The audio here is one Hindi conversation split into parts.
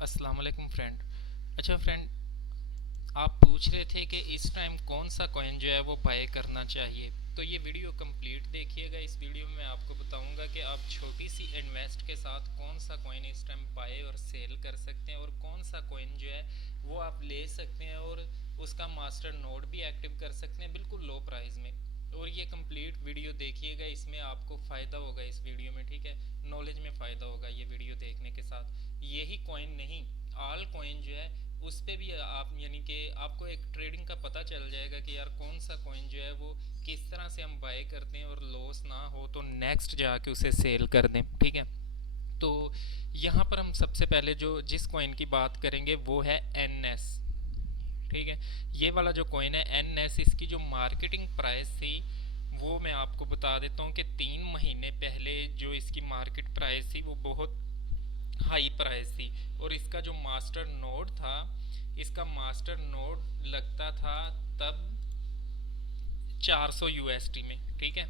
अस्सलाम वालेकुम फ्रेंड। अच्छा फ्रेंड, आप पूछ रहे थे कि इस टाइम कौन सा कॉइन जो है वो बाय करना चाहिए। तो ये वीडियो कंप्लीट देखिएगा। इस वीडियो में मैं आपको बताऊंगा कि आप छोटी सी इन्वेस्ट के साथ कौन सा कॉइन इस टाइम बाय और सेल कर सकते हैं और कौन सा कॉइन जो है वो आप ले सकते हैं और उसका मास्टर नोड भी एक्टिव कर सकते हैं बिल्कुल लो प्राइस में। और ये कंप्लीट वीडियो देखिएगा, इसमें आपको फ़ायदा होगा इस वीडियो में, ठीक है। नॉलेज में फ़ायदा होगा ये वीडियो देखने के साथ। यही कॉइन नहीं, आल कॉइन जो है उस पे भी आप यानी कि आपको एक ट्रेडिंग का पता चल जाएगा कि यार कौन सा कॉइन जो है वो किस तरह से हम बाय करते हैं और लॉस ना हो तो नेक्स्ट जाके उसे सेल कर दें, ठीक है। तो यहाँ पर हम सबसे पहले जो जिस कॉइन की बात करेंगे वो है एन एस, ठीक है। ये वाला जो कॉइन है एन एस, इसकी जो मार्केटिंग प्राइस थी वो मैं आपको बता देता हूँ कि 3 महीने पहले जो इसकी मार्केट प्राइस थी वो बहुत हाई प्राइस थी। और इसका जो मास्टर नोड था, इसका मास्टर नोड लगता था तब 400 यूएसटी में, ठीक है।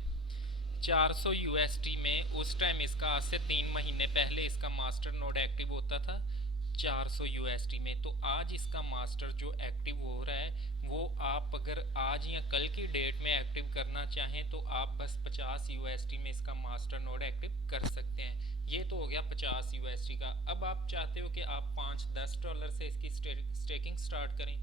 400 यूएसटी में उस टाइम इसका आज से 3 महीने पहले इसका मास्टर नोड एक्टिव होता था 400 यूएसटी में। तो आज इसका मास्टर जो एक्टिव हो रहा है वो आप अगर आज या कल की डेट में एक्टिव करना चाहें तो आप बस 50 यूएसटी में इसका मास्टर नोड एक्टिव कर सकते हैं। ये तो हो गया 50 यूएसटी का। अब आप चाहते हो कि आप 5-10 डॉलर से इसकी स्टेकिंग स्टार्ट करें,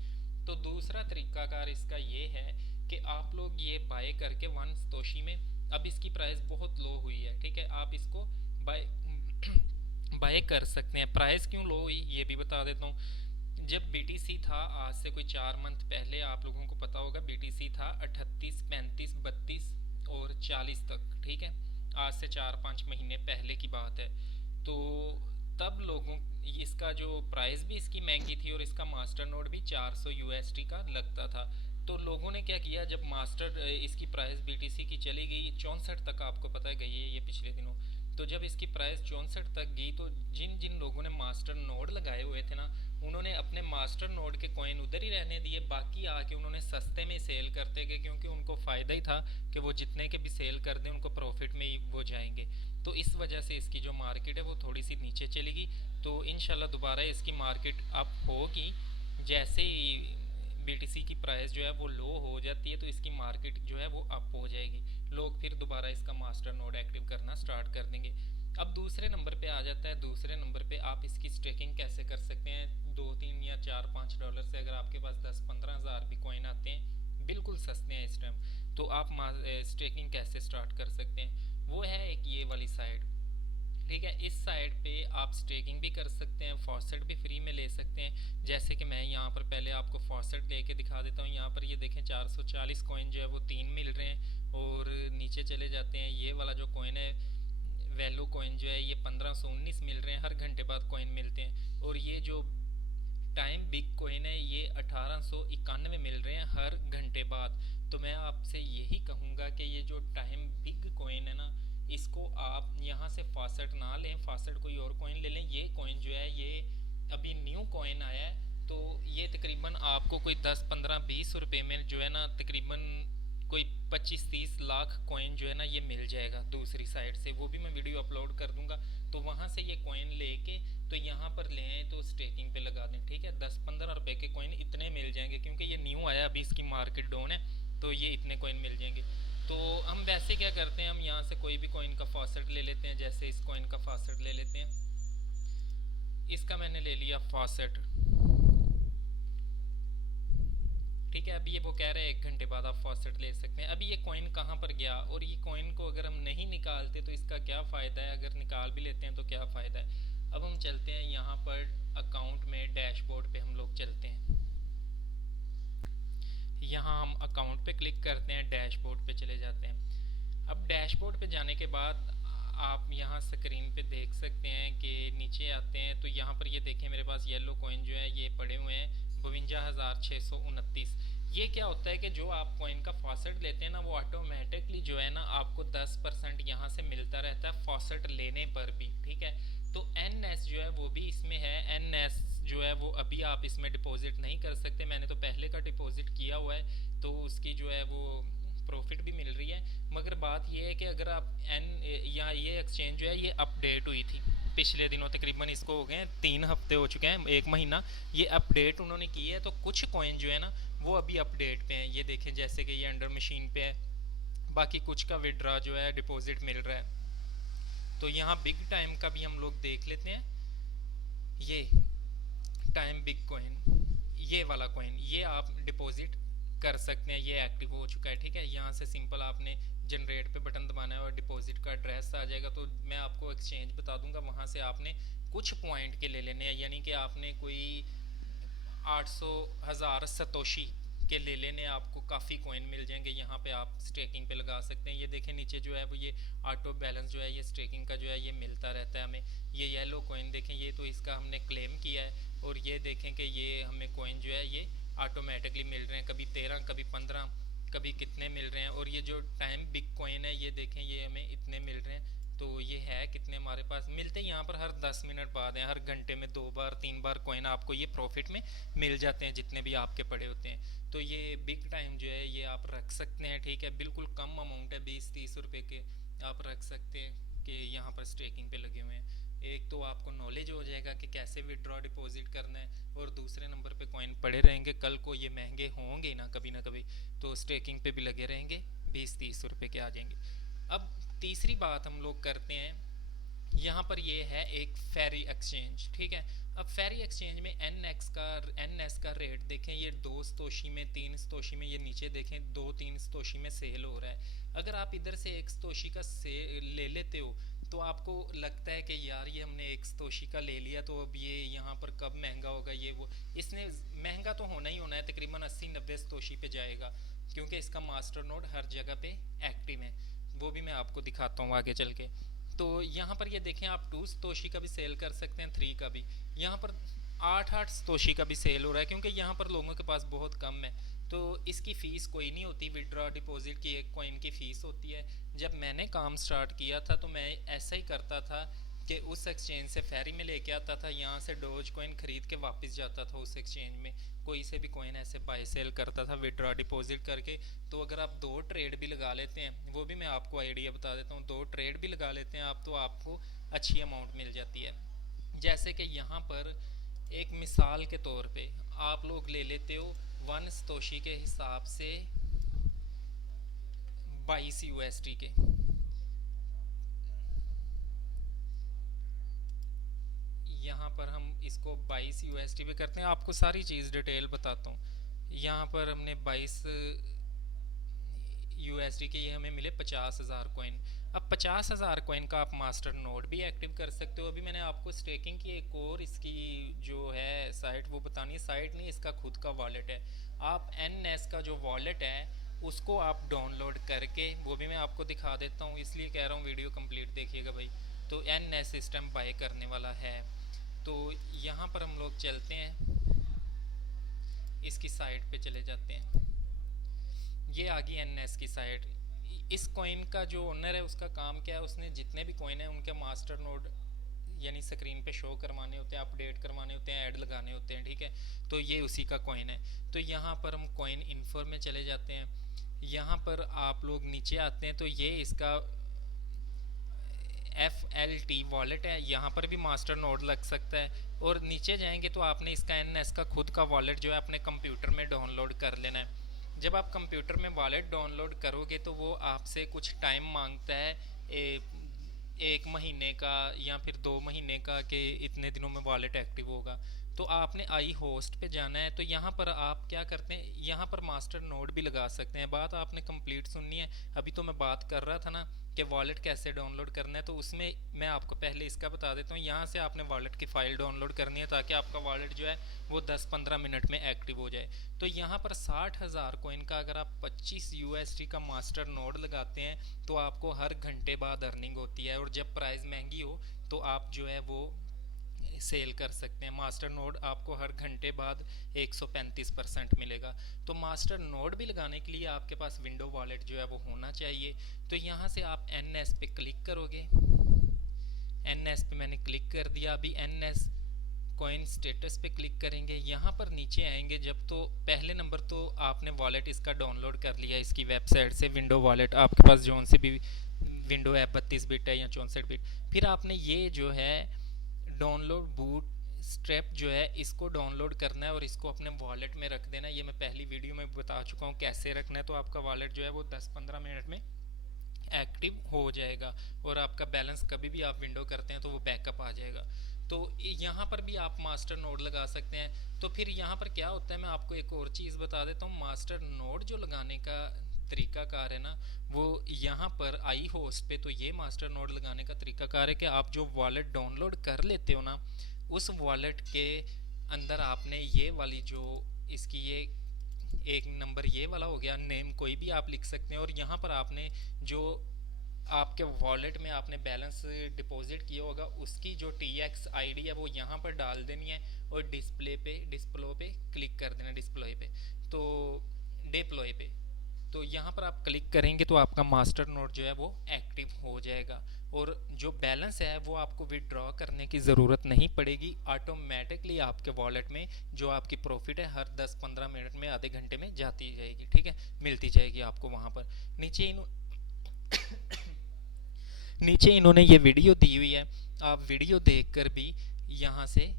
तो दूसरा तरीकाकार इसका ये है कि आप लोग ये बाय करके 1 सतोशी में, अब इसकी प्राइस बहुत लो हुई है, ठीक है, आप इसको बाय बाय कर सकते हैं। प्राइस क्यों लो हुई ये भी बता देता हूँ। जब बीटीसी था आज से कोई 4 मंथ पहले, आप लोगों को पता होगा बीटीसी था 38, 35, 32 और 40 तक, ठीक है। आज से 4-5 महीने पहले की बात है। तो तब लोगों इसका जो प्राइस भी इसकी महंगी थी और इसका मास्टर नोड भी 400 यूएसटी का लगता था। तो लोगों ने क्या किया, जब मास्टर इसकी प्राइस बीटीसी की चली गई 64 तक, आपको पता है गई है ये पिछले दिनों। तो जब इसकी प्राइस 64 तक गई तो जिन जिन लोगों ने मास्टर नोड लगाए हुए थे ना, उन्होंने अपने मास्टर नोड के कॉइन उधर ही रहने दिए, बाकी आके उन्होंने सस्ते में सेल करते गए, क्योंकि उनको फ़ायदा ही था कि वो जितने के भी सेल कर दें उनको प्रॉफिट में ही वो जाएंगे। तो इस वजह से इसकी जो मार्केट है वो थोड़ी सी नीचे चली गई। तो इंशाल्लाह दोबारा इसकी मार्केट अप होगी। जैसे ही बीटीसी की प्राइस जो है वो लो हो जाती है तो इसकी मार्केट जो है वो अप हो जाएगी, लोग फिर दोबारा इसका मास्टर नोड एक्टिव करना स्टार्ट कर देंगे। अब दूसरे नंबर पे आ जाता है, दूसरे नंबर पे आप इसकी स्टेकिंग कैसे कर सकते हैं। 2-3 या 4-5 डॉलर से अगर आपके पास 10-15 हज़ार भी कॉइन आते हैं, बिल्कुल सस्ते हैं इस टाइम, तो आप स्टेकिंग कैसे स्टार्ट कर सकते हैं। वो है एक ये वाली साइड, ठीक है। इस साइड पे आप स्टेकिंग भी कर सकते हैं, फॉसेट भी फ्री में ले सकते हैं। जैसे कि मैं यहाँ पर पहले आपको फॉसेट लेके दिखा देता हूँ। यहाँ पर ये देखें 440 कॉइन जो है वो 3 मिल रहे हैं। और नीचे चले जाते हैं, ये वाला जो कॉइन है वैल्यू कॉइन जो है ये 1519 मिल रहे हैं, हर घंटे बाद कॉइन मिलते हैं। और ये जो टाइम बिग कॉइन है ये 1891 मिल रहे हैं हर घंटे बाद। तो मैं आपसे यही कहूँगा कि ये जो टाइम बिग कॉइन है ना, इसको आप यहाँ से फासेट ना लें, फासेट कोई और कॉइन ले लें। ये कॉइन जो है ये अभी न्यू कॉइन आया है, तो ये तकरीबन आपको कोई 10-15-20 रुपए में जो है ना तकरीबन कोई 25-30 लाख कॉइन जो है ना ये मिल जाएगा दूसरी साइड से। वो भी मैं वीडियो अपलोड कर दूंगा, तो वहाँ से ये कॉइन लेके तो यहाँ पर ले आए तो स्टेकिंग पे लगा दें, ठीक है। 10-15 रुपए के कॉइन इतने मिल जाएंगे, क्योंकि ये न्यू आया अभी, इसकी मार्केट डाउन है, तो ये इतने कॉइन मिल जाएंगे। तो हम वैसे क्या करते हैं, हम यहाँ से कोई भी कॉइन का फॉसेट ले लेते हैं। जैसे इस कॉइन का फॉसेट ले लेते हैं, इसका मैंने ले लिया फॉसेट, ठीक है। अभी ये वो कह रहे हैं 1 घंटे बाद आप फॉसेट ले सकते हैं। अभी ये कॉइन कहाँ पर गया, और ये कॉइन को अगर हम नहीं निकालते तो इसका क्या फ़ायदा है, अगर निकाल भी लेते हैं तो क्या फ़ायदा है। अब हम चलते हैं यहाँ पर अकाउंट में, डैशबोर्ड पे हम लोग चलते हैं। यहाँ हम अकाउंट पे क्लिक करते हैं, डैशबोर्ड पे चले जाते हैं। अब डैशबोर्ड पे जाने के बाद आप यहाँ स्क्रीन पे देख सकते हैं कि नीचे आते हैं तो यहाँ पर ये देखें मेरे पास येलो कॉइन जो है ये पड़े हुए हैं 52,629। ये क्या होता है कि जो आप कॉइन का फॉसेट लेते हैं ना, वो ऑटोमेटिकली जो है ना आपको 10% यहाँ से मिलता रहता है फॉसेट लेने पर भी, ठीक है। तो एन एस जो है वो भी इसमें है। एन एस जो है वो अभी आप इसमें डिपॉजिट नहीं कर सकते, मैंने तो पहले का डिपॉजिट किया हुआ है, तो उसकी जो है वो प्रॉफिट भी मिल रही है। मगर बात ये है कि अगर आप एन या ये एक्सचेंज जो है ये अपडेट हुई थी, पिछले दिनों तकरीबन इसको हो गए हैं 3 हफ्ते हो चुके हैं, 1 महीना, ये अपडेट उन्होंने की है। तो कुछ कॉइन जो है ना वो अभी अपडेट पे हैं, ये देखें जैसे कि ये अंडर मशीन पे है, बाकी कुछ का विड्रा जो है डिपॉजिट मिल रहा है। तो यहाँ बिग टाइम का भी हम लोग देख लेते हैं। ये टाइम बिग कॉइन, ये वाला कॉइन, ये आप डिपॉजिट कर सकते हैं, ये एक्टिव हो चुका है। ठीक है, यहाँ से सिंपल आपने जनरेट पे बटन दबाना है और डिपॉजिट का एड्रेस आ जाएगा। तो मैं आपको एक्सचेंज बता दूंगा, वहाँ से आपने कुछ पॉइंट के ले लेने हैं, यानी कि आपने कोई 800,000 सतोशी के ले लेने, आपको काफ़ी कॉइन मिल जाएंगे। यहाँ पे आप स्टेकिंग पे लगा सकते हैं। ये देखें नीचे जो है वो ये ऑटो बैलेंस जो है ये स्टेकिंग का जो है ये मिलता रहता है हमें। ये येलो कॉइन देखें, ये तो इसका हमने क्लेम किया है, और ये देखें कि ये हमें कॉइन जो है ये ऑटोमेटिकली मिल रहे हैं, कभी 13 कभी 15 कभी कितने मिल रहे हैं। और ये जो टाइम बिग कॉइन है ये देखें ये हमें इतने मिल रहे हैं। तो ये है कितने हमारे पास मिलते हैं यहाँ पर, हर 10 मिनट बाद है, हर घंटे में 2 बार 3 बार कॉइन आपको ये प्रॉफिट में मिल जाते हैं, जितने भी आपके पड़े होते हैं। तो ये बिग टाइम जो है ये आप रख सकते हैं। ठीक है, बिल्कुल कम अमाउंट है, 20-30 रुपए के आप रख सकते हैं कि यहाँ पर स्टेकिंग पे लगे हुए हैं। एक तो आपको नॉलेज हो जाएगा कि कैसे विड्रॉ डिपॉजिट करना है, और दूसरे नंबर पे कॉइन पड़े रहेंगे, कल को ये महंगे होंगे ना कभी, तो स्टेकिंग पे भी लगे रहेंगे, 20-30 रुपए के आ जाएंगे। अब तीसरी बात हम लोग करते हैं, यहाँ पर ये है एक फेरी एक्सचेंज। ठीक है, अब फेरी एक्सचेंज में एनएस का रेट देखें, ये 2 सतोशी में 3 सतोशी में, ये नीचे देखें 2-3 सतोशी में सेल हो रहा है। अगर आप इधर से 1 सतोशी का से ले लेते हो तो आपको लगता है कि यार ये हमने 1 सतोशी का ले लिया तो अब ये यहाँ पर कब महंगा होगा, ये वो, इसने महंगा तो होना ही होना है, तकरीबन 80-90 सतोशी पे जाएगा, क्योंकि इसका मास्टर नोड हर जगह पे एक्टिव है। वो भी मैं आपको दिखाता हूँ आगे चल के। तो यहाँ पर ये देखें, आप 2 सतोशी का भी सेल कर सकते हैं, 3 का भी। यहाँ पर 8-8 सतोशी का भी सेल हो रहा है, क्योंकि यहाँ पर लोगों के पास बहुत कम है। तो इसकी फ़ीस कोई नहीं होती, विड्रॉ डिपॉजिट की 1 कॉइन की फ़ीस होती है। जब मैंने काम स्टार्ट किया था तो मैं ऐसा ही करता था कि उस एक्सचेंज से फेरी में लेके आता था, यहाँ से डोज कॉइन ख़रीद के वापस जाता था उस एक्सचेंज में, कोई से भी कॉइन ऐसे बाय सेल करता था विड्रॉ डिपॉजिट करके। तो अगर आप 2 ट्रेड भी लगा लेते हैं, वो भी मैं आपको आइडिया बता देता हूँ, 2 ट्रेड भी लगा लेते हैं आप तो आपको अच्छी अमाउंट मिल जाती है। जैसे कि यहाँ पर एक मिसाल के तौर पे आप लोग ले लेते हो 1 सतोशी के हिसाब से 22 यूएसडी के, यहाँ पर हम इसको 22 यूएसडी पे करते हैं। आपको सारी चीज़ डिटेल बताता हूँ। यहाँ पर हमने 22 यूएसडी के ये हमें मिले 50,000 कॉइन। अब 50,000 कॉइन का आप मास्टर नोड भी एक्टिव कर सकते हो। अभी मैंने आपको स्टेकिंग की एक और इसकी जो है साइट वो बतानी है, साइट नहीं इसका खुद का वॉलेट है। आप एनएस का जो वॉलेट है उसको आप डाउनलोड करके, वो भी मैं आपको दिखा देता हूँ, इसलिए कह रहा हूँ वीडियो कंप्लीट देखिएगा भाई। तो एनएस सिस्टम बाय करने वाला है, तो यहाँ पर हम लोग चलते हैं, इसकी साइट पे चले जाते हैं। ये आ गई एनएस की साइट। इस कॉइन का जो ओनर है उसका काम क्या है, उसने जितने भी कॉइन है उनके मास्टर नोड यानी स्क्रीन पे शो करवाने होते हैं, अपडेट करवाने होते हैं, ऐड लगाने होते हैं। ठीक है, तो ये उसी का कॉइन है। तो यहाँ पर हम कॉइन इन्फो में चले जाते हैं, यहाँ पर आप लोग नीचे आते हैं तो ये इसका FLT वॉलेट है, यहाँ पर भी मास्टर नोड लग सकता है। और नीचे जाएंगे तो आपने इसका एनएस का खुद का वॉलेट जो है अपने कंप्यूटर में डाउनलोड कर लेना है। जब आप कंप्यूटर में वॉलेट डाउनलोड करोगे तो वो आपसे कुछ टाइम मांगता है, 1 महीने का या फिर 2 महीने का, कि इतने दिनों में वॉलेट एक्टिव होगा। तो आपने आई होस्ट पे जाना है। तो यहाँ पर आप क्या करते हैं, यहाँ पर मास्टर नोड भी लगा सकते हैं। बात आपने कंप्लीट सुननी है। अभी तो मैं बात कर रहा था ना कि वॉलेट कैसे डाउनलोड करना है, तो उसमें मैं आपको पहले इसका बता देता हूँ। यहाँ से आपने वॉलेट की फ़ाइल डाउनलोड करनी है ताकि आपका वॉलेट जो है वो 10-15 मिनट में एक्टिव हो जाए। तो यहाँ पर 60,000 कॉइन का अगर आप 25 यूएसडी का मास्टर नोड लगाते हैं तो आपको हर घंटे बाद अर्निंग होती है, और जब प्राइस महंगी हो तो आप जो है वो सेल कर सकते हैं। मास्टर नोड आपको हर घंटे बाद 135% मिलेगा। तो मास्टर नोड भी लगाने के लिए आपके पास विंडो वॉलेट जो है वो होना चाहिए। तो यहाँ से आप एनएस पे क्लिक करोगे, एनएस पे मैंने क्लिक कर दिया। अभी एनएस कॉइन स्टेटस पे क्लिक करेंगे, यहाँ पर नीचे आएंगे जब, तो पहले नंबर तो आपने वॉलेट इसका डाउनलोड कर लिया इसकी वेबसाइट से, विंडो वॉलेट आपके पास जो से भी विंडो है 32 बिट है या 64 बिट। फिर आपने ये जो है डाउनलोड बूट स्ट्रैप जो है इसको डाउनलोड करना है और इसको अपने वॉलेट में रख देना है। ये मैं पहली वीडियो में बता चुका हूँ कैसे रखना है। तो आपका वॉलेट जो है वो 10-15 मिनट में एक्टिव हो जाएगा और आपका बैलेंस कभी भी आप विंडो करते हैं तो वो बैकअप आ जाएगा। तो यहाँ पर भी आप मास्टर नोड लगा सकते हैं। तो फिर यहाँ पर क्या होता है, मैं आपको एक और चीज़ बता देता हूँ। मास्टर नोड जो लगाने का तरीकाकार है ना, वो यहाँ पर आई होस्ट पे, तो ये मास्टर नोड लगाने का तरीकाकार है कि आप जो वॉलेट डाउनलोड कर लेते हो ना, उस वॉलेट के अंदर आपने ये वाली जो इसकी ये एक नंबर ये वाला हो गया, नेम कोई भी आप लिख सकते हैं, और यहाँ पर आपने जो आपके वॉलेट में आपने बैलेंस डिपॉजिट किया होगा उसकी जो TX ID है वो यहाँ पर डाल देनी है और डिस्प्ले पे क्लिक कर देना, डिप्लॉय पे। तो यहाँ पर आप क्लिक करेंगे तो आपका मास्टर नोड जो है वो एक्टिव हो जाएगा और जो बैलेंस है वो आपको विड्रॉ करने की ज़रूरत नहीं पड़ेगी। ऑटोमेटिकली आपके वॉलेट में जो आपकी प्रॉफिट है हर 10-15 मिनट में, आधे घंटे में जाती जाएगी, ठीक है, मिलती जाएगी आपको वहाँ पर। नीचे इन्होंने ये वीडियो दी हुई है, आप वीडियो देखकर भी यहाँ से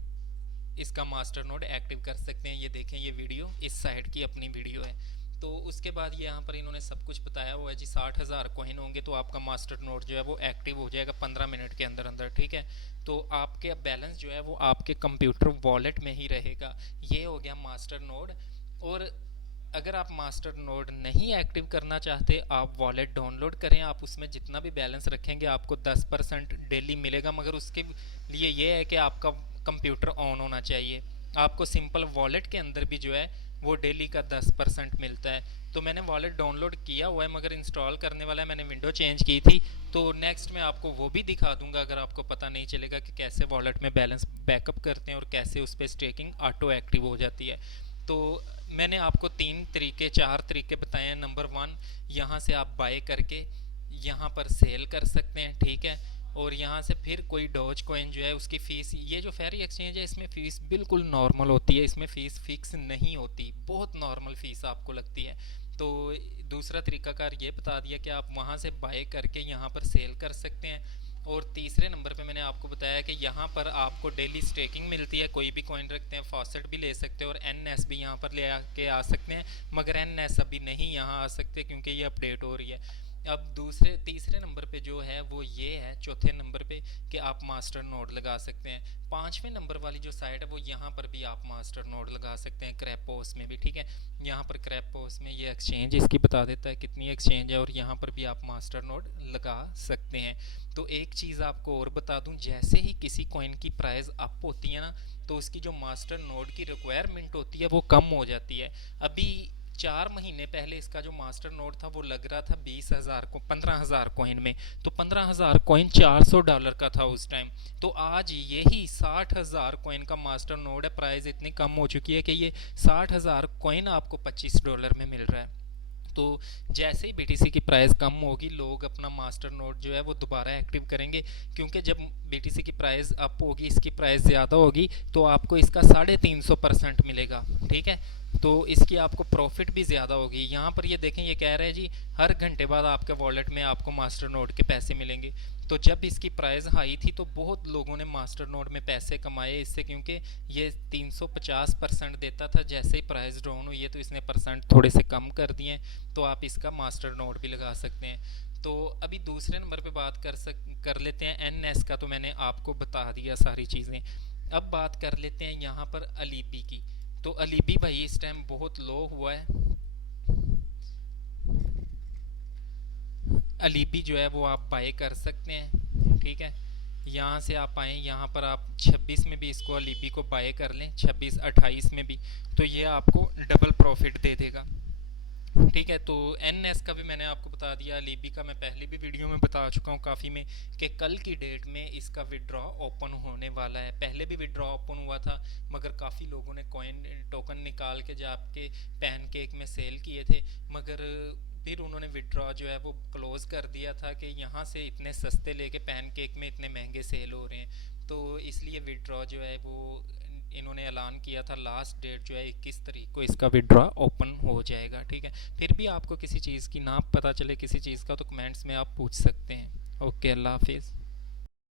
इसका मास्टर नोड एक्टिव कर सकते हैं। ये देखें, ये वीडियो इस साइड की अपनी वीडियो है। तो उसके बाद यहाँ पर इन्होंने सब कुछ बताया हुआ है जी। 60,000 कॉइन होंगे तो आपका मास्टर नोड जो है वो एक्टिव हो जाएगा 15 मिनट के अंदर अंदर, ठीक है। तो आपके बैलेंस जो है वो आपके कंप्यूटर वॉलेट में ही रहेगा। ये हो गया मास्टर नोड। और अगर आप मास्टर नोड नहीं एक्टिव करना चाहते, आप वॉलेट डाउनलोड करें, आप उसमें जितना भी बैलेंस रखेंगे आपको 10% डेली मिलेगा, मगर उसके लिए ये है कि आपका कंप्यूटर ऑन होना चाहिए। आपको सिंपल वॉलेट के अंदर भी जो है वो डेली का 10% मिलता है। तो मैंने वॉलेट डाउनलोड किया हुआ है मगर इंस्टॉल करने वाला है, मैंने विंडो चेंज की थी, तो नेक्स्ट में आपको वो भी दिखा दूंगा अगर आपको पता नहीं चलेगा कि कैसे वॉलेट में बैलेंस बैकअप करते हैं और कैसे उस पर स्टेकिंग ऑटो एक्टिव हो जाती है। तो मैंने आपको 4 तरीके बताए हैं। नंबर 1, यहाँ से आप बाय करके यहाँ पर सेल कर सकते हैं, ठीक है। और यहाँ से फिर कोई डॉज कॉइन जो है उसकी फ़ीस, ये जो फेरी एक्सचेंज है इसमें फ़ीस बिल्कुल नॉर्मल होती है, इसमें फ़ीस फिक्स नहीं होती, बहुत नॉर्मल फ़ीस आपको लगती है। तो दूसरा तरीकाकार ये बता दिया कि आप वहाँ से बाय करके यहाँ पर सेल कर सकते हैं। और तीसरे नंबर पे मैंने आपको बताया कि यहाँ पर आपको डेली स्टेकिंग मिलती है, कोई भी कॉइन रखते हैं, फॉसेट भी ले सकते हैं और NS भी यहाँ पर ले आके आ सकते हैं, मगर NS अभी नहीं यहाँ आ सकते क्योंकि ये अपडेट हो रही है। अब तीसरे नंबर पे जो है वो ये है, चौथे नंबर पे, कि आप मास्टर नोड लगा सकते हैं। पांचवें नंबर वाली जो साइड है वो यहाँ पर भी आप मास्टर नोड लगा सकते हैं, क्रैपोस में भी, ठीक है। यहाँ पर क्रैपोस में ये एक्सचेंज इसकी बता देता है कितनी एक्सचेंज है और यहाँ पर भी आप मास्टर नोड लगा सकते हैं। तो एक चीज़ आपको और बता दूं, जैसे ही किसी कॉइन की प्राइस अप होती है ना, तो उसकी जो मास्टर नोड की रिक्वायरमेंट होती है वो कम हो जाती है। अभी 4 महीने पहले इसका जो मास्टर नोड था वो लग रहा था 20,000 को 15,000 कॉइन में, तो 15,000 कॉइन $400 का था उस टाइम। तो आज यही 60,000 कॉइन का मास्टर नोड है, प्राइस इतनी कम हो चुकी है कि ये 60,000 कॉइन आपको $25 में मिल रहा है। तो जैसे ही BTC की प्राइस कम होगी, लोग अपना मास्टर नोड जो है वो दोबारा एक्टिव करेंगे, क्योंकि जब BTC की प्राइस अप होगी, इसकी प्राइस ज़्यादा होगी, तो आपको इसका 350% मिलेगा, ठीक है। तो इसकी आपको प्रॉफिट भी ज़्यादा होगी। यहाँ पर ये देखें, ये कह रहे हैं जी हर घंटे बाद आपके वॉलेट में आपको मास्टर नोड के पैसे मिलेंगे। तो जब इसकी प्राइस हाई थी तो बहुत लोगों ने मास्टर नोड में पैसे कमाए इससे, क्योंकि ये 350% देता था। जैसे ही प्राइस डाउन हुई है तो इसने परसेंट थोड़े से कम कर दिए, तो आप इसका मास्टर नोड भी लगा सकते हैं। तो अभी दूसरे नंबर पे बात कर लेते हैं NS का, तो मैंने आपको बता दिया सारी चीज़ें। अब बात कर लेते हैं यहाँ पर अलीबी की। तो अलीबी भाई इस टाइम बहुत लो हुआ है। अलीबी जो है वो आप बाय कर सकते हैं, ठीक है। यहाँ से आप आएँ, यहाँ पर आप 26 में भी इसको अलीबी को बाय कर लें, 26-28 में भी, तो ये आपको डबल प्रॉफिट दे देगा, ठीक है। तो NS का भी मैंने आपको बता दिया, अलीबी का मैं पहले भी वीडियो में बता चुका हूँ काफ़ी में, कि कल की डेट में इसका विड्रॉ ओपन होने वाला है। पहले भी विड्रॉ ओपन हुआ था, मगर काफ़ी लोगों ने कॉइन टोकन निकाल के जाके पैनकेक में सेल किए थे, मगर फिर उन्होंने विड्रॉ जो है वो क्लोज कर दिया था कि यहाँ से इतने सस्ते लेके पैनकेक में इतने महंगे सेल हो रहे हैं। तो इसलिए विड्रॉ जो है वो इन्होंने ऐलान किया था, लास्ट डेट जो है 21 तारीख को इसका विड्रॉ ओपन हो जाएगा, ठीक है। फिर भी आपको किसी चीज़ की ना पता चले किसी चीज़ का, तो कमेंट्स में आप पूछ सकते हैं। ओके, अल्लाह हाफिज़।